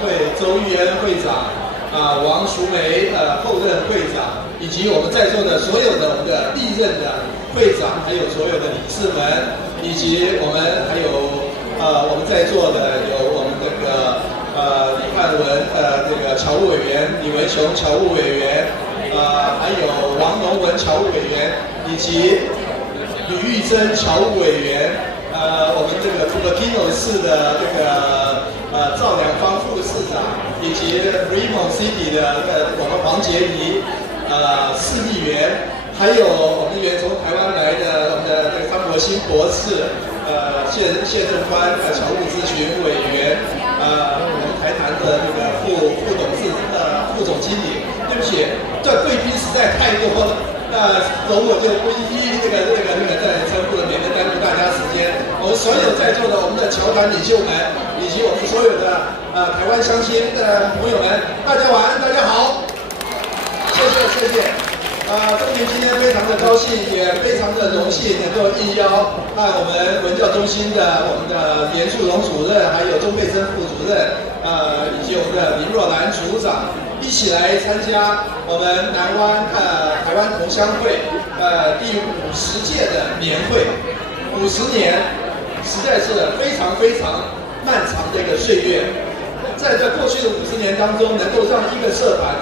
会周玉恩会长，王淑梅后任会长，以及我们在座的所有的我们的历任的会长，还有所有的理事们，以及我们还有我们在座的有我们这个李汉文这个侨务委员，李文雄侨务委员，还有王龙文侨务委员，以及吕玉珍侨务委员，我们这个普克基诺市的这个赵良芳副市长，以及 Fremont City 的我们黄杰仪市议员，还有我们从台湾来的我们的这个张国兴博士，谢正宽侨务咨询委员，我们台坛的这个副总经理。对不起，这贵宾实在太多了，容我就不一一这个再称呼了，免得耽误大家时间。我们所有在座的我们的侨团领袖们，以及我们所有的台湾乡亲的朋友们，大家晚安，大家好，谢谢。钟庭今天非常的高兴，也非常的荣幸能够应邀我们文教中心的我们的严树荣主任，还有钟佩生副主任，以及我们的林若兰组长，一起来参加我们南湾台湾同乡会第50届的年会。50年实在是非常漫长的一个岁月，在这过去的50年当中，能够让一个社团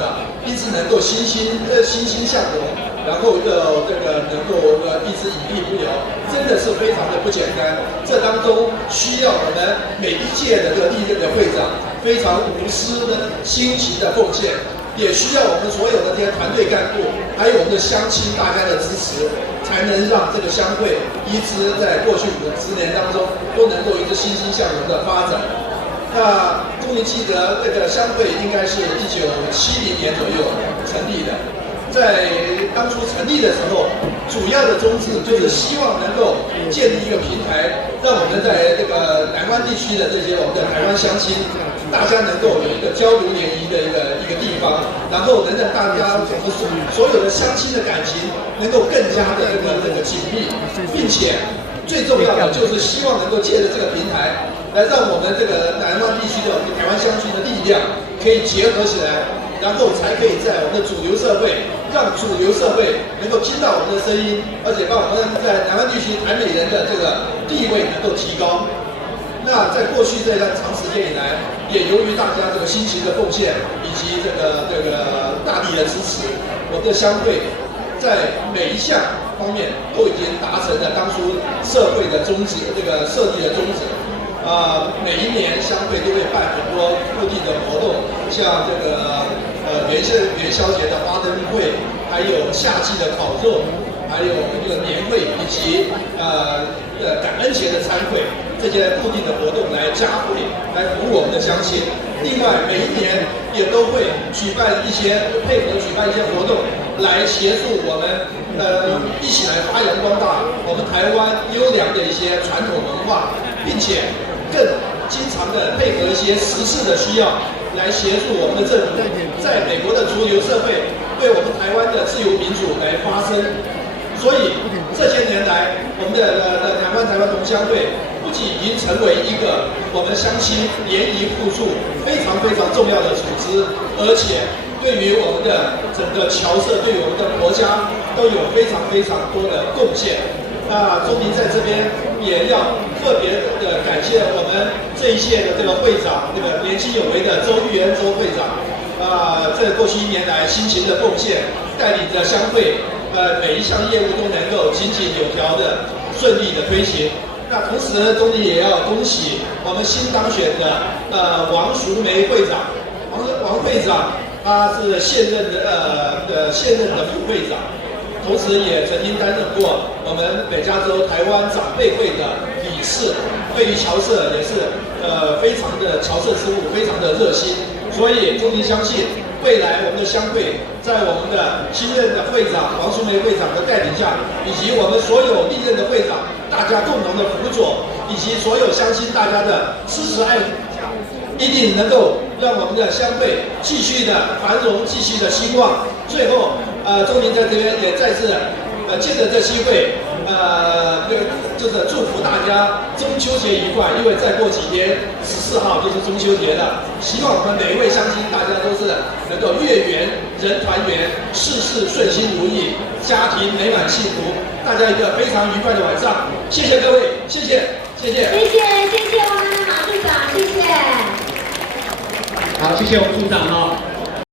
一直能够欣欣向荣，然后这个能够一直屹立不摇，真的是非常的不简单。这当中需要我们每一届的这个历任的会长非常无私的辛勤的奉献，也需要我们所有的这些团队干部，还有我们的乡亲大家的支持，才能让这个乡会一直在过去50年当中都能够一直欣欣向荣的发展。那钟庭记得这个乡会应该是1970年左右成立的，在当初成立的时候，主要的宗旨就是希望能够建立一个平台，让我们在这个南湾地区的这些我们的台湾乡亲，大家能够有一个交流联谊的一个地方，然后能让大家所有的乡亲的感情能够更加的这个紧密，并且最重要的就是希望能够借着这个平台，来让我们这个南湾地区的我们台湾乡亲的力量可以结合起来，然后才可以在我们的主流社会，让主流社会能够听到我们的声音，而且把我们在南湾地区台美人的这个地位能够提高。那在过去这段长时间以来，也由于大家这个辛勤的奉献以及这个大力的支持，我们的乡会在每一项方面都已经达成了当初社会的宗旨，这个设立的宗旨。每一年乡会都会办很多固定的活动，像这个元宵节的花灯会，还有夏季的烤肉，还有这个年会，以及感恩节的餐会，这些固定的活动来加会，来服务我们的乡亲。另外，每一年也都会配合举办一些活动，来协助我们一起来发扬光大我们台湾优良的一些传统文化，并且更经常的配合一些时事的需要，来协助我们的政府在美国的主流社会为我们台湾的自由民主来发声。所以这些年来，我们的台湾同乡会不仅已经成为一个我们乡亲联谊互助非常重要的组织，而且对于我们的整个侨社，对于我们的国家都有非常多的贡献。那钟庭在这边也要特别的感谢我们这一届的这个会长，这个年轻有为的周玉恩周会长，这过去1年来辛勤的奉献，带领着乡会每一项业务都能够井井有条的顺利的推行。那同时呢，钟庭也要恭喜我们新当选的王淑梅会长，王会长他是现任的副会长。同时也曾经担任过我们北加州台湾长辈会的理事，对于侨社也是非常的侨社事务非常的热心，所以钟庭相信未来我们的乡会在我们的新任的会长王淑梅会长的带领下，以及我们所有历任的会长大家共同的辅佐，以及所有乡亲大家的支持爱护，一定能够让我们的乡会继续的繁荣，继续的兴旺。最后，钟庭在这边也再次借着这机会，就是祝福大家中秋节愉快，因为再过几天14号就是中秋节了。希望我们每一位乡亲大家都是能够月圆人团圆，事事顺心如意，家庭美满幸福。大家一个非常愉快的晚上，谢谢各位，谢谢，谢谢，谢谢我们的马处长，谢谢。好，谢谢我们处长哦。